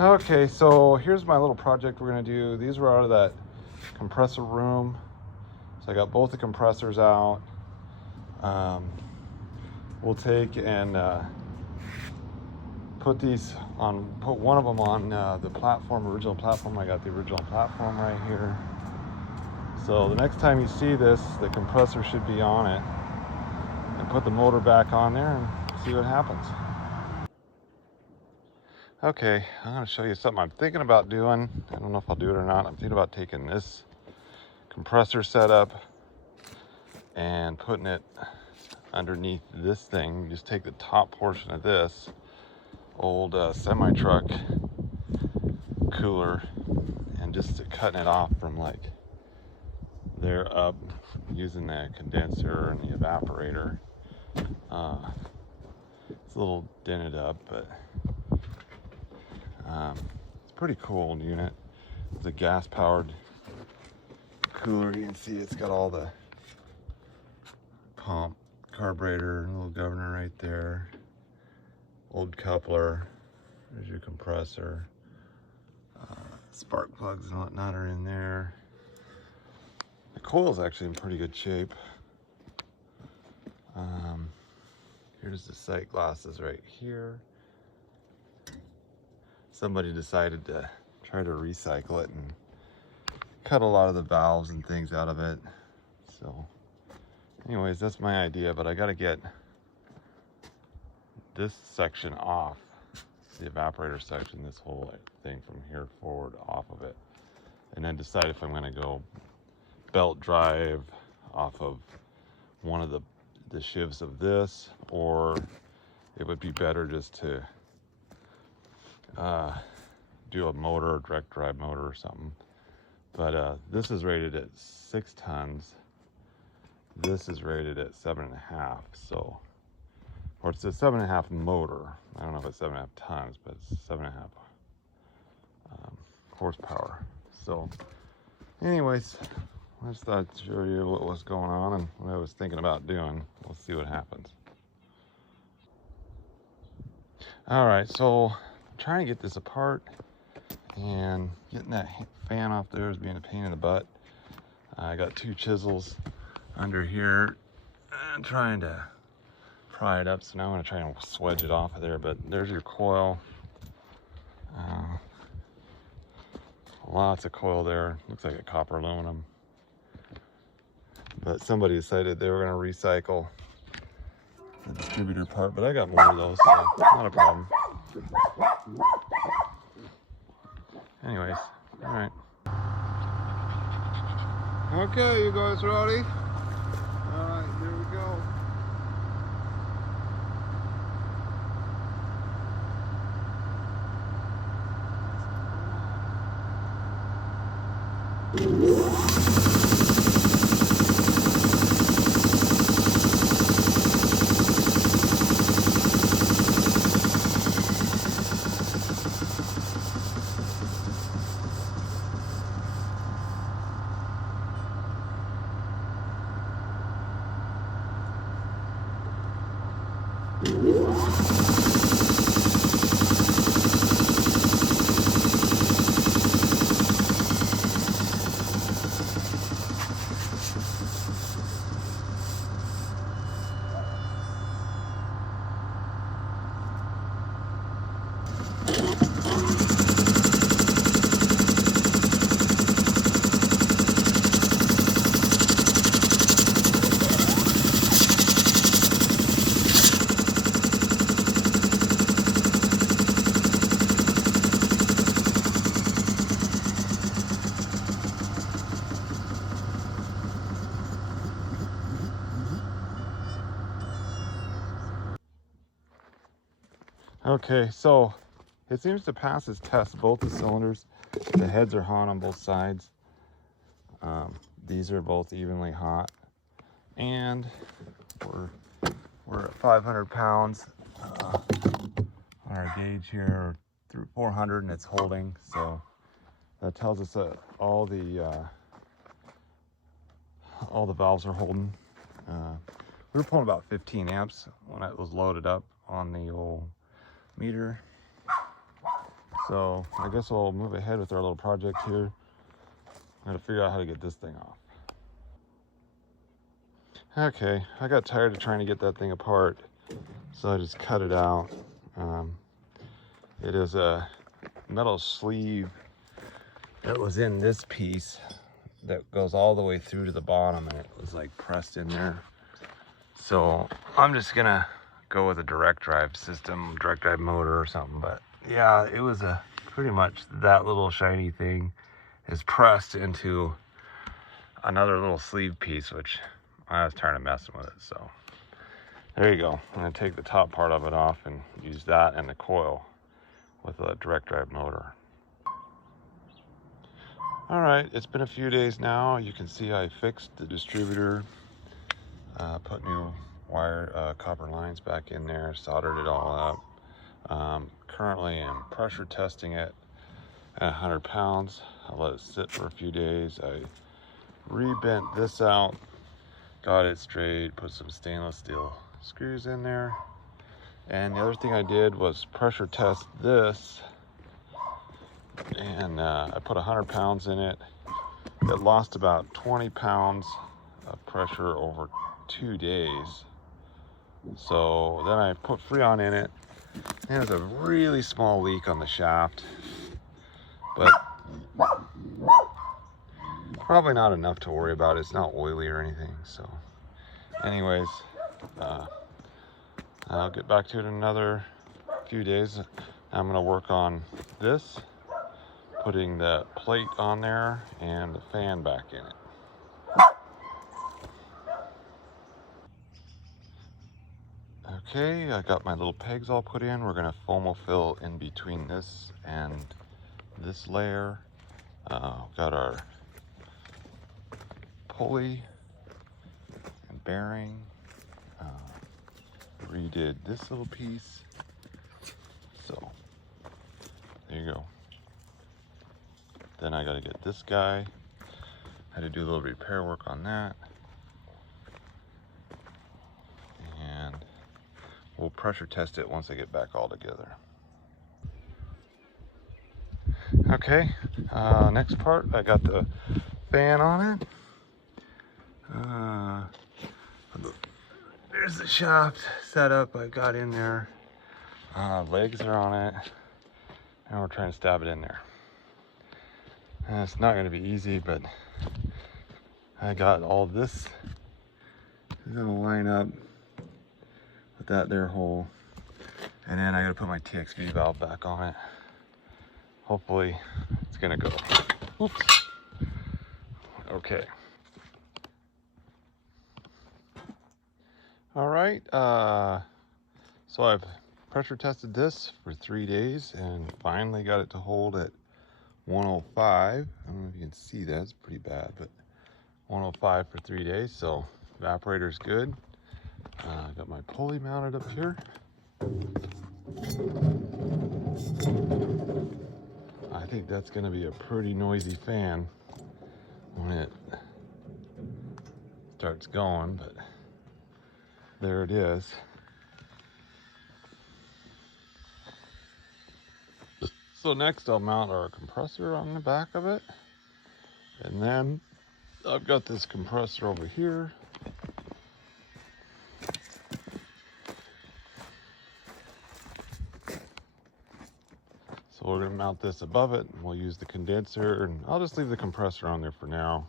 Okay, so here's my little project we're gonna do. These were out of that compressor room. So I got both the compressors out. We'll take and put one of them on the platform, original platform. I got the original platform right here. So the next time you see this, the compressor should be on it. And put the motor back on there and see what happens. Okay, I'm gonna show you something I'm thinking about doing. I don't know if I'll do it or not. I'm thinking about taking this compressor setup and putting it underneath this thing. Just take the top portion of this old semi-truck cooler and just cutting it off from like there up, using the condenser and the evaporator. It's a little dented up, but it's a pretty cool unit. It's a gas-powered cooler. You can see it's got all the pump, carburetor, little governor right there, old coupler. There's your compressor. Spark plugs and whatnot are in there. The coil's actually in pretty good shape. Here's the sight glasses right here. Somebody decided to try to recycle it and cut a lot of the valves and things out of it. So anyways, that's my idea, but I got to get this section off, the evaporator section, this whole thing from here forward off of it, and then decide if I'm going to go belt drive off of one of the shivs of this, or it would be better just to do a motor, direct drive motor or something. But this is rated at 6 tons. This is rated at 7.5. So, or it's a 7.5 motor. I don't know if it's 7.5 tons, but it's 7.5 horsepower. So, anyways, I just thought I'd show you what was going on and what I was thinking about doing. We'll see what happens. All right, so I'm trying to get this apart, and getting that fan off there is being a pain in the butt. I got 2 chisels under here and trying to pry it up, so now I'm going to try and swedge it off of there. But there's your coil. Lots of coil there. Looks like a copper aluminum. But somebody decided they were going to recycle the distributor part, but I got more of those, so not a problem. Anyways, all right. Okay, you guys ready? All right, here we go. Okay, so it seems to pass its test. Both the cylinders, the heads are hot on both sides. These are both evenly hot, and we're at 500 pounds on our gauge here, through 400, and it's holding. So that tells us that all the valves are holding. We were pulling about 15 amps when it was loaded up on the old meter. So I guess we'll move ahead with our little project here. I gotta figure out how to get this thing off. Okay, I got tired of trying to get that thing apart, so I just cut it out. It is a metal sleeve that was in this piece that goes all the way through to the bottom, and it was like pressed in there. So I'm just gonna go with a direct drive system, direct drive motor or something. But yeah, it was a pretty much that little shiny thing is pressed into another little sleeve piece, which I was tired of messing with it. So there you go. I'm gonna take the top part of it off and use that and the coil with a direct drive motor. All right, it's been a few days now. You can see I fixed the distributor, put new wire, copper lines back in there, soldered it all up. Currently I'm pressure testing it at 100 pounds. I'll let it sit for a few days. I rebent this out, got it straight, put some stainless steel screws in there. And the other thing I did was pressure test this, and I put 100 pounds in it. It lost about 20 pounds of pressure over 2 days. So then I put Freon in it. There's a really small leak on the shaft, but probably not enough to worry about. It's not oily or anything. So anyways, I'll get back to it in another few days. I'm gonna work on this, putting the plate on there and the fan back in it. Okay, I got my little pegs all put in. We're gonna foam fill in between this and this layer. Got our pulley and bearing. Redid this little piece. So there you go. Then I gotta get this guy. Had to do a little repair work on that. And we'll pressure test it once I get back all together. Okay, next part, I got the fan on it. There's the shaft setup I got in there. Legs are on it, and we're trying to stab it in there. And it's not going to be easy, but I got all this. It's going to line up with that there hole, and then I got to put my TXV valve back on it. Hopefully, it's going to go. Oops. Okay. All right, so I've pressure tested this for 3 days and finally got it to hold at 105. I don't know if you can see that, it's pretty bad, but 105 for 3 days, so evaporator's good. Got my pulley mounted up here. I think that's gonna be a pretty noisy fan when it starts going, but there it is. So next I'll mount our compressor on the back of it. And then I've got this compressor over here. So we're gonna mount this above it, and we'll use the condenser, and I'll just leave the compressor on there for now.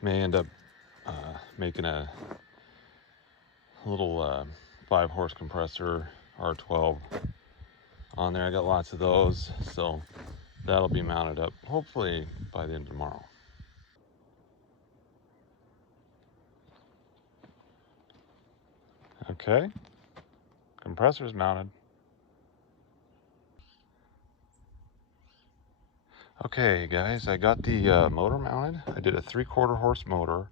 May end up making a little 5-horse compressor, R12 on there. I got lots of those, so that'll be mounted up hopefully by the end of tomorrow. Okay, compressor's mounted. Okay guys, I got the motor mounted. I did a 3/4 horse motor.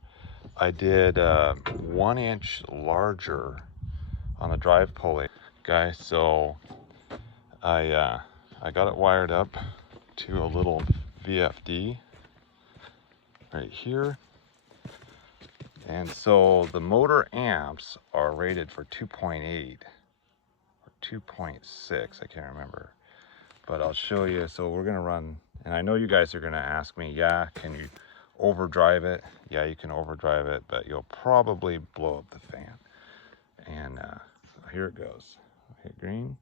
I did 1 inch larger on the drive pulley. Guys, so I got it wired up to a little VFD right here. And so the motor amps are rated for 2.8 or 2.6, I can't remember, but I'll show you. So we're gonna run, and I know you guys are gonna ask me, yeah, can you overdrive it? Yeah, you can overdrive it, but you'll probably blow up the fan. And so here it goes. Hit green.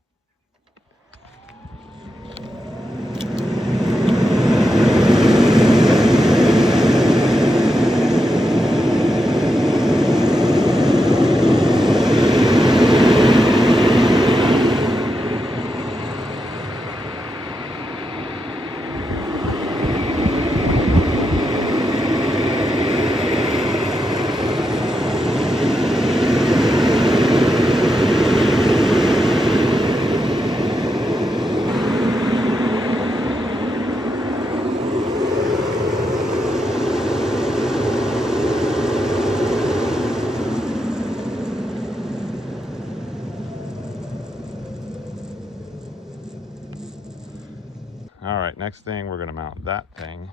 All right, next thing, we're gonna mount that thing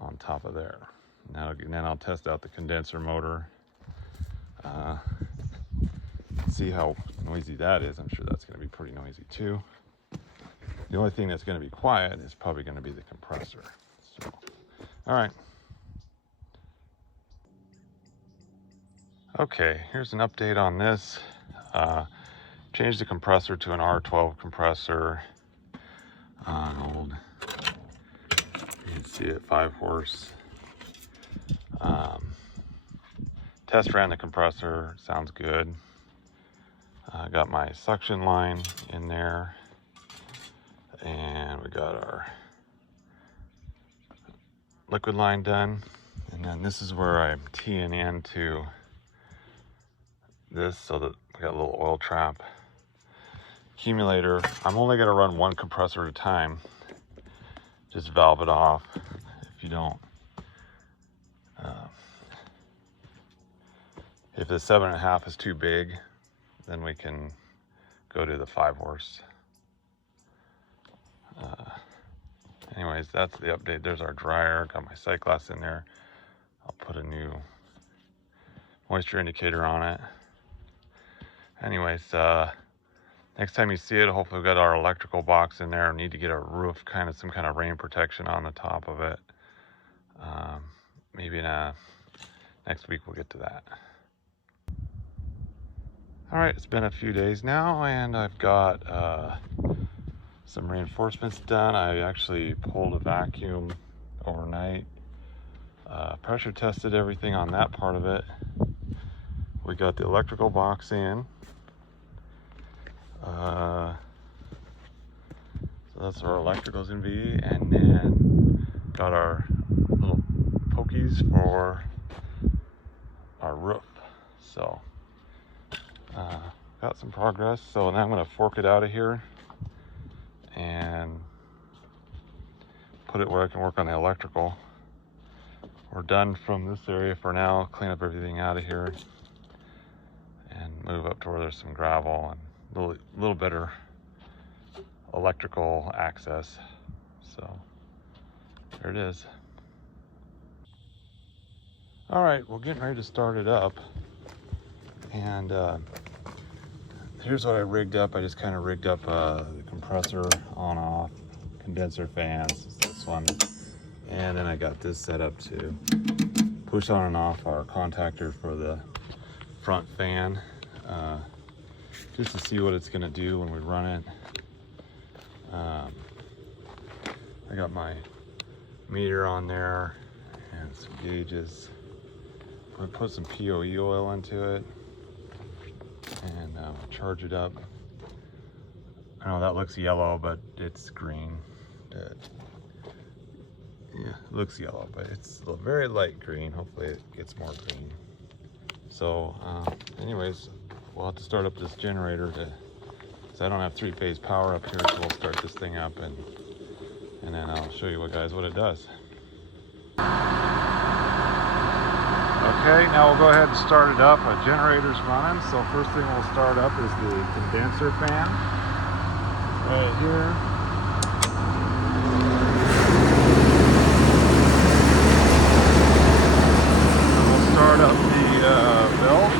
on top of there. Now, and then I'll test out the condenser motor. See how noisy that is. I'm sure that's gonna be pretty noisy too. The only thing that's gonna be quiet is probably gonna be the compressor. So, all right. Okay, here's an update on this. Changed the compressor to an R12 compressor. Old, you can see it, 5 horse. Test ran the compressor, sounds good. Got my suction line in there, and we got our liquid line done. And then this is where I'm teeing into this so that we got a little oil trap. Accumulator, I'm only going to run one compressor at a time. Just valve it off. If you don't, if the 7.5 is too big, then we can go to the 5 horse. Anyways, that's the update. There's our dryer. Got my sight glass in there. I'll put a new moisture indicator on it. Anyways, next time you see it, hopefully we've got our electrical box in there. We need to get a roof, some kind of rain protection on the top of it. Maybe next week we'll get to that. All right, it's been a few days now, and I've got some reinforcements done. I actually pulled a vacuum overnight. Pressure tested everything on that part of it. We got the electrical box in. So that's where our electrical's gonna be, and then got our little pokies for our roof. So got some progress. So now I'm gonna fork it out of here and put it where I can work on the electrical. We're done from this area for now. Clean up everything out of here and move up to where there's some gravel and a little better electrical access. So there it is. All right, we're getting ready to start it up, and here's what I rigged up. I just kind of rigged up the compressor on off, condenser fans, this one, and then I got this set up to push on and off our contactor for the front fan, just to see what it's going to do when we run it. I got my meter on there and some gauges. I'm going to put some POE oil into it and charge it up. I know that looks yellow, but it's green. Yeah, it looks yellow, but it's a very light green. Hopefully it gets more green. So anyways, we'll have to start up this generator because I don't have 3-phase power up here, so we'll start this thing up and then I'll show you what it does. Okay, now we'll go ahead and start it up. A generator's running, so first thing we'll start up is the condenser fan right here. We'll start up the valve.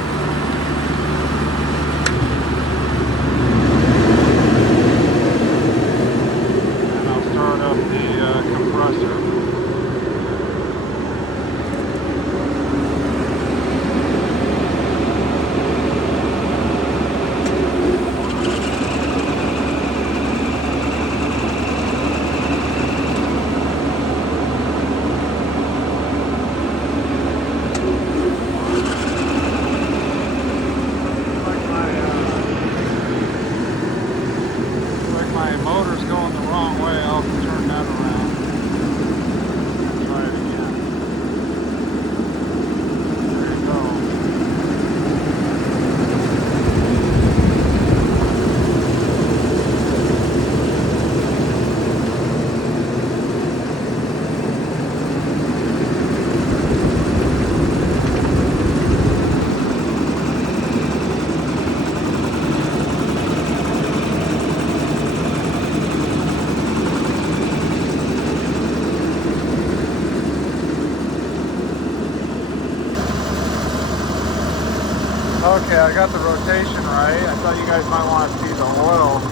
I got the rotation right. I thought you guys might want to see the oil.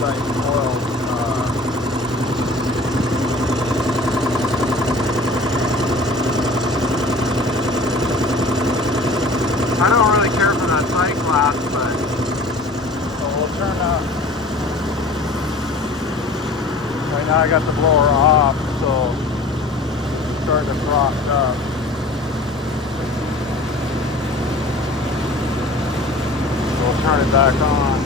Like oil. I don't really care for that sight class, but so we'll turn up. Right now I got the blower off, so it's starting to frost up. We'll turn it back on.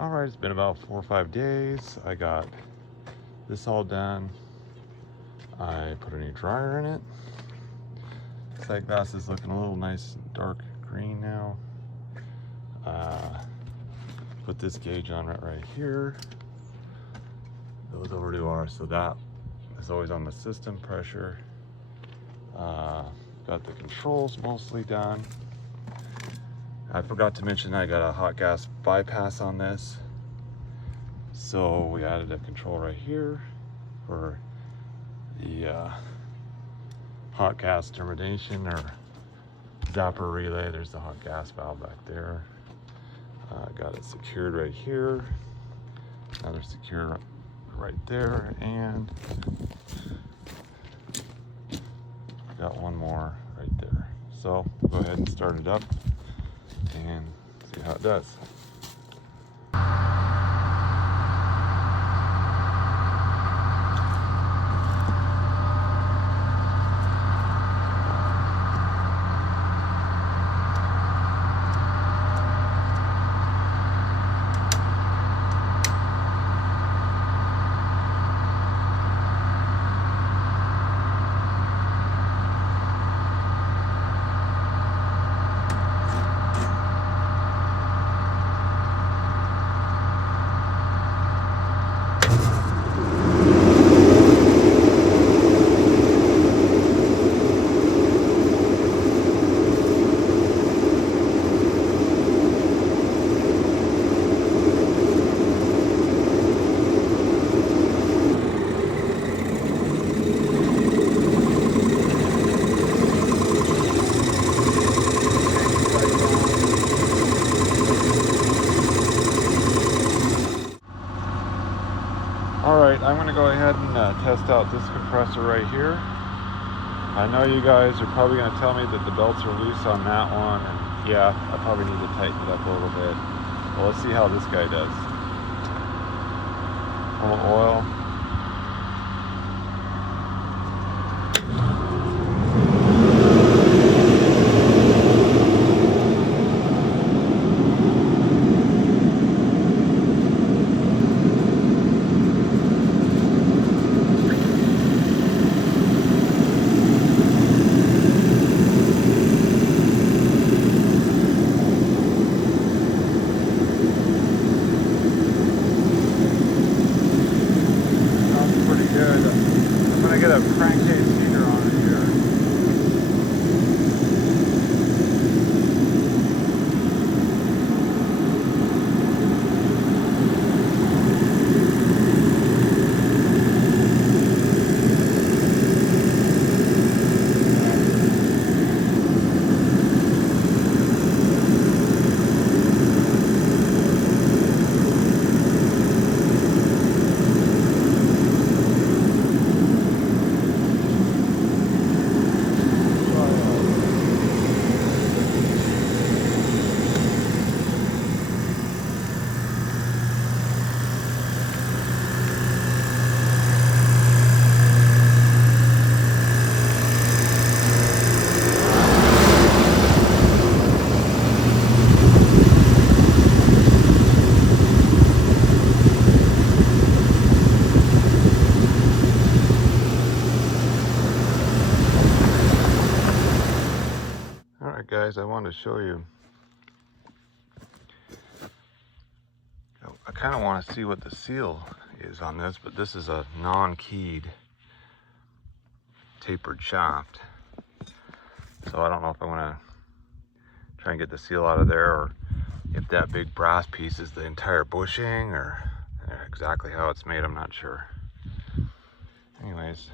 Alright, it's been about 4 or 5 days. I got this all done. I put a new dryer in it. Sight glass is looking a little nice dark green now. Put this gauge on right here. Those overdue are, so that is always on the system pressure. Got the controls mostly done. I forgot to mention I got a hot gas bypass on this. So we added a control right here for the hot gas termination or zapper relay. There's the hot gas valve back there. Got it secured right here. Another secure right there, and got one more right there. So we'll go ahead and start it up and see how it does. Alright, I'm going to go ahead and test out this compressor right here. I know you guys are probably going to tell me that the belts are loose on that one, and yeah, I probably need to tighten it up a little bit. Well, let's see how this guy does. Full of oil. guys, I wanted to show you. I kind of want to see what the seal is on this, but this is a non-keyed tapered shaft. So I don't know if I want to try and get the seal out of there, or if that big brass piece is the entire bushing, or exactly how it's made, I'm not sure. Anyways,